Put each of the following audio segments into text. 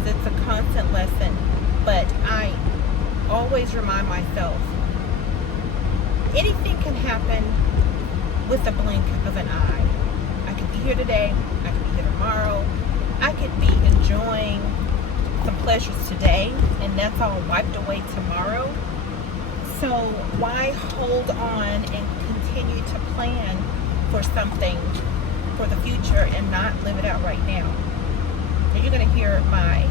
because it's a constant lesson. But I always remind myself, anything can happen with a blink of an eye. I could be here today, I could be here tomorrow, I could be enjoying some pleasures today, and that's all wiped away tomorrow. So why hold on and continue to plan for something for the future and not live it out right now? And you're going to hear my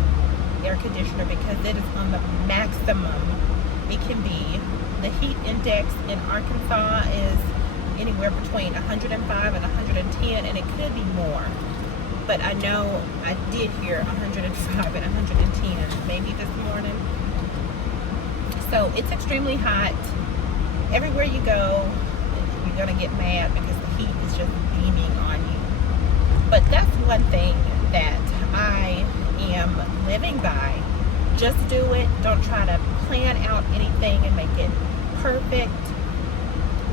air conditioner because it is on the maximum it can be. The heat index in Arkansas is anywhere between 105 and 110, and it could be more. But I know I did hear 105 and 110 maybe this morning. So it's extremely hot. Everywhere you go, you're going to get mad because the heat is just beaming on you. But that's one thing that I am living by. Just do it. Don't try to plan out anything and make it perfect.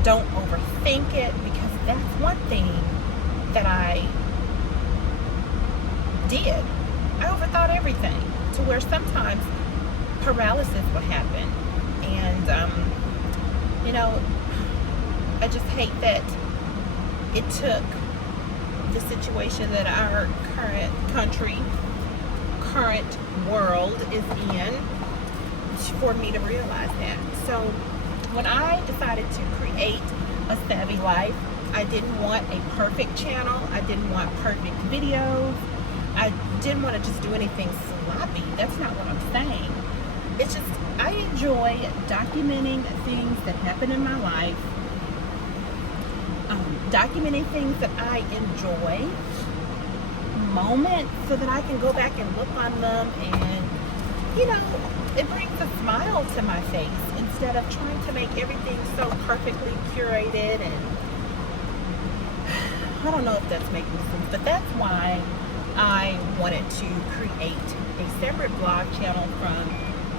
Don't overthink it, because that's one thing that I did. I overthought everything to where sometimes paralysis would happen. And I just hate that it took the situation that our current world is in for me to realize that. So when I decided to create a Savvy Life, I didn't want a perfect channel. I didn't want perfect videos. I didn't want to just do anything sloppy. That's not what I'm saying. It's just, I enjoy documenting things that happen in my life, documenting things that I enjoy, moments, so that I can go back and look on them and, it brings a smile to my face instead of trying to make everything so perfectly curated. And I don't know if that's making sense, but that's why I wanted to create a separate blog channel from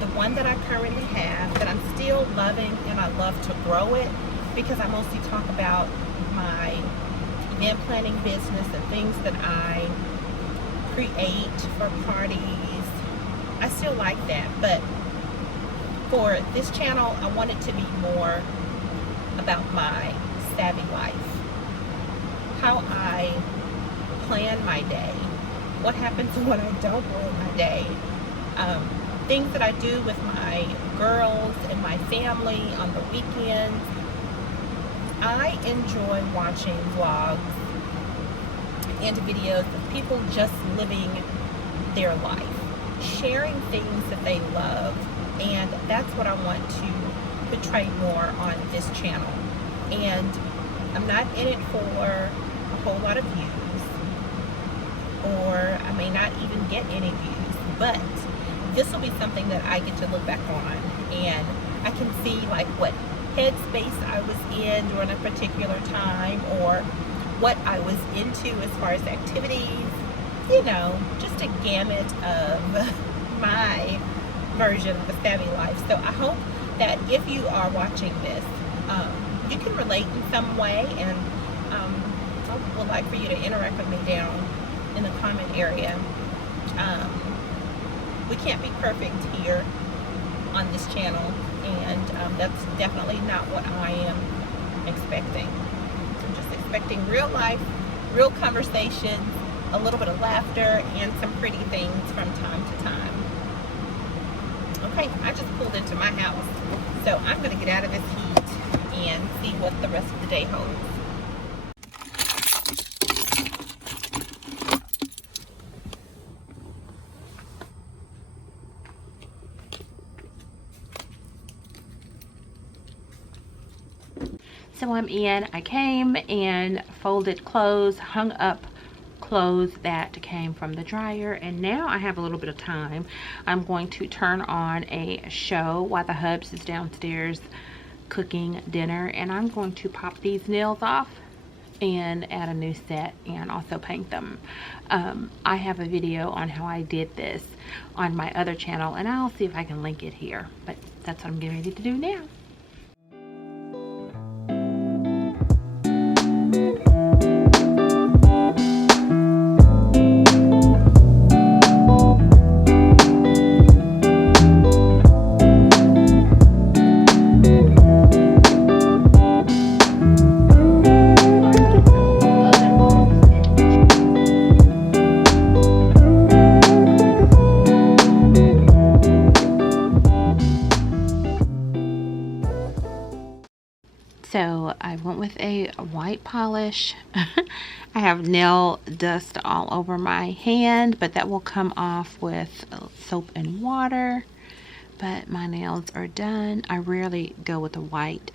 the one that I currently have, that I'm still loving, and I love to grow it because I mostly talk about my event planning business and things that I create for parties. I still like that, but for this channel, I want it to be more about my Savvy Life, how I plan my day, what happens when I don't plan my day, things that I do with my girls and my family on the weekends. I enjoy watching vlogs and videos of people just living their life, sharing things that they love, and that's what I want to portray more on this channel. And I'm not in it for a whole lot of views, or I may not even get any views, but this will be something that I get to look back on, and I can see like what headspace I was in during a particular time, or what I was into as far as activities, just a gamut of my version of the Savvy Life. So I hope that if you are watching this, you can relate in some way, and I would like for you to interact with me down in the comment area. We can't be perfect here on this channel, and that's definitely not what I am expecting. I'm just expecting real life, real conversations, a little bit of laughter, and some pretty things from time to time. Okay, I just pulled into my house, so I'm going to get out of this heat and see what the rest of the day holds. So I'm in. I came and folded clothes, hung up clothes that came from the dryer, and now I have a little bit of time. I'm going to turn on a show while the hubs is downstairs cooking dinner, and I'm going to pop these nails off and add a new set and also paint them. I have a video on how I did this on my other channel, and I'll see if I can link it here, but that's what I'm getting ready to do now. I went with a white polish. I have nail dust all over my hand, but that will come off with soap and water. But my nails are done. I rarely go with a white.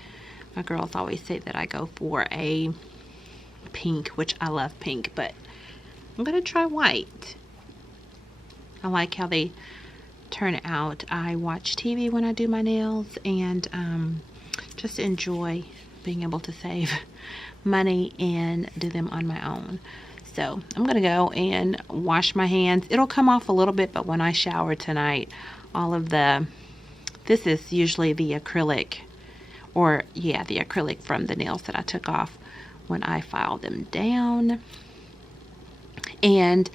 My girls always say that I go for a pink, which I love pink, but I'm going to try white. I like how they turn out. I watch TV when I do my nails and just enjoy being able to save money and do them on my own. So I'm going to go and wash my hands. It'll come off a little bit, but when I shower tonight, all of this is usually the acrylic, or yeah, the acrylic from the nails that I took off when I filed them down. And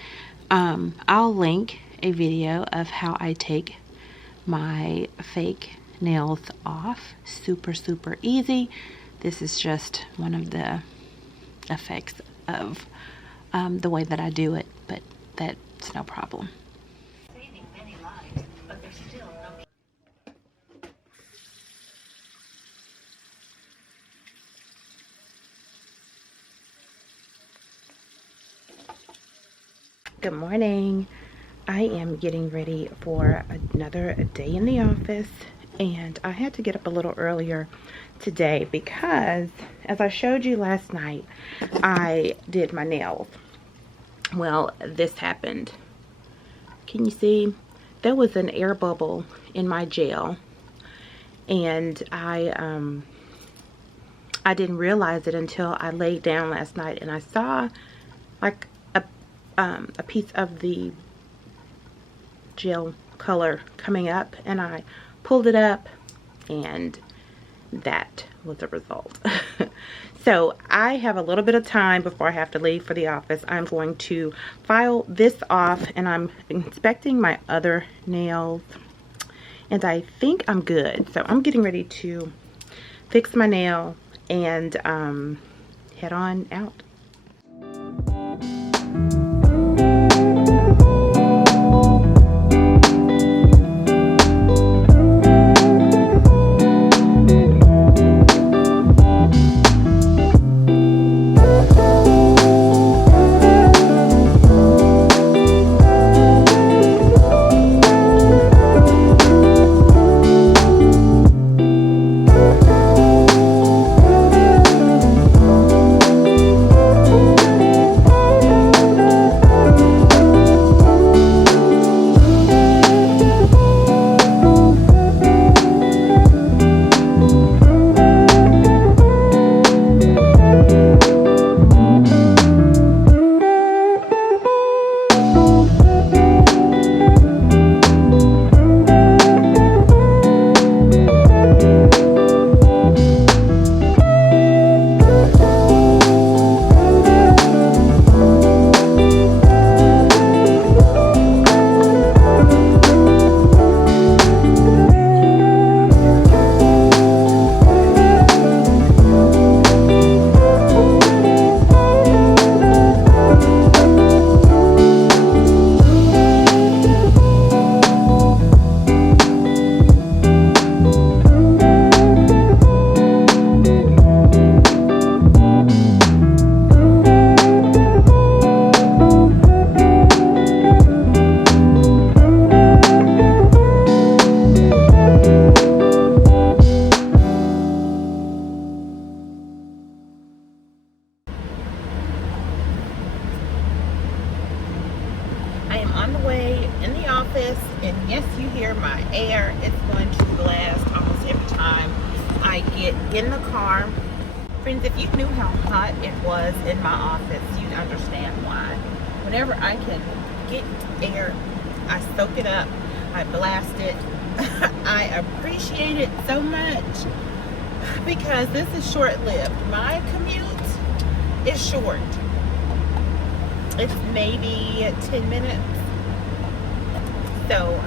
I'll link a video of how I take my fake nails off. Super easy. This is just one of the effects of the way that I do it, but that's no problem. Good morning. I am getting ready for another day in the office, and I had to get up a little earlier today because, as I showed you last night, I did my nails. Well, this happened. Can you see? There was an air bubble in my gel, and I didn't realize it until I laid down last night and I saw like a piece of the gel color coming up, and I pulled it up, and that was the result. So I have a little bit of time before I have to leave for the office. I'm going to file this off, and I'm inspecting my other nails, and I think I'm good. So I'm getting ready to fix my nail and head on out. And yes, you hear my air. It's going to blast almost every time I get in the car. Friends, if you knew how hot it was in my office, you'd understand why. Whenever I can get air, I soak it up, I blast it. I appreciate it so much because this is short-lived. My commute is short. It's maybe 10 minutes. So,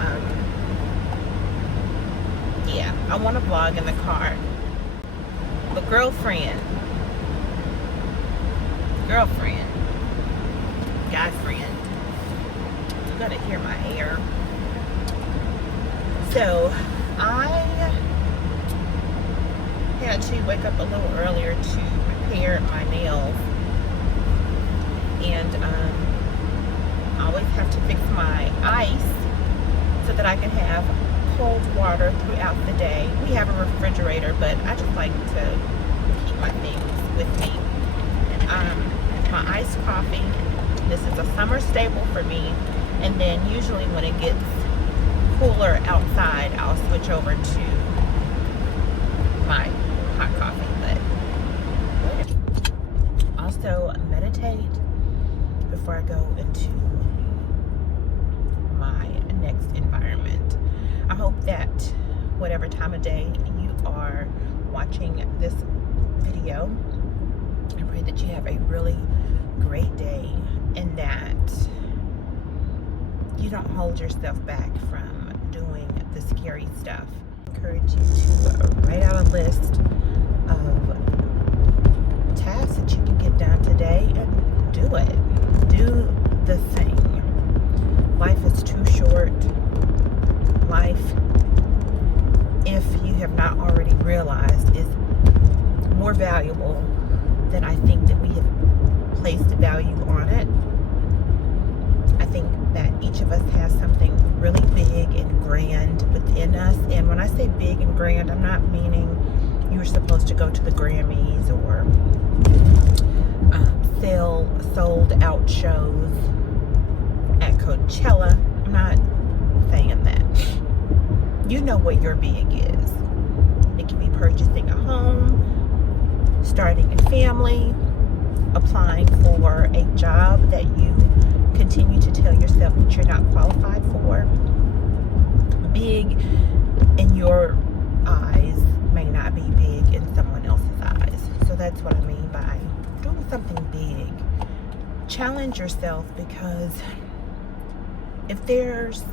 yeah, I want to vlog in the car. But girlfriend, guy friend, you're gonna hear my air. So, I had to wake up a little earlier to prepare my nails, and I always have to fix my ice so that I can have cold water throughout the day. We have a refrigerator, but I just like to keep my things with me. My iced coffee, this is a summer staple for me, and then usually when it gets cooler outside, I'll switch over to my hot coffee. But also meditate before I go into my next environment. I hope that whatever time of day you are watching this video, I pray that you have a really great day and that you don't hold yourself back from doing the scary stuff. I encourage you to write out a list of tasks that you can get done today and do it. Do the thing. Life is too short. Life, if you have not already realized, is more valuable than I think that we have placed value on it. I think that each of us has something really big and grand within us. And when I say big and grand, I'm not meaning you're supposed to go to the Grammys or sell sold out shows at Coachella. I'm not saying that. You know what your big is. It can be purchasing a home, starting a family, applying for a job that you continue to tell yourself that you're not qualified for. Big in your eyes may not be big in someone else's eyes. So that's what I mean by doing something big. Challenge yourself, because if there's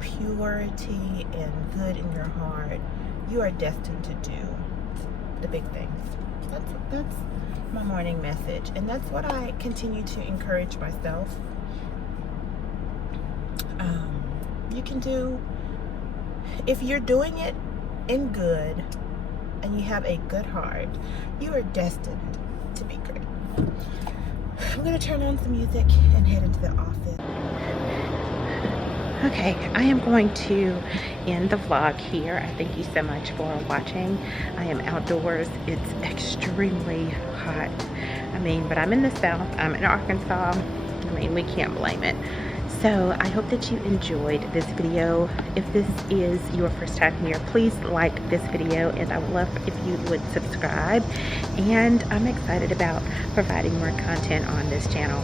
purity and good in your heart, you are destined to do the big things. That's my morning message, and that's what I continue to encourage myself. You can do, if you're doing it in good and you have a good heart, you are destined to be great. I'm gonna turn on some music and head into the office. Okay, I am going to end the vlog here. I thank you so much for watching. I am outdoors. It's extremely hot. But I'm in the South. I'm in Arkansas. We can't blame it. So I hope that you enjoyed this video. If this is your first time here, please like this video, and I would love if you would subscribe. And I'm excited about providing more content on this channel.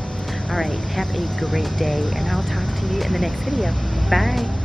All right, have a great day, and I'll talk to you in the next video. Bye.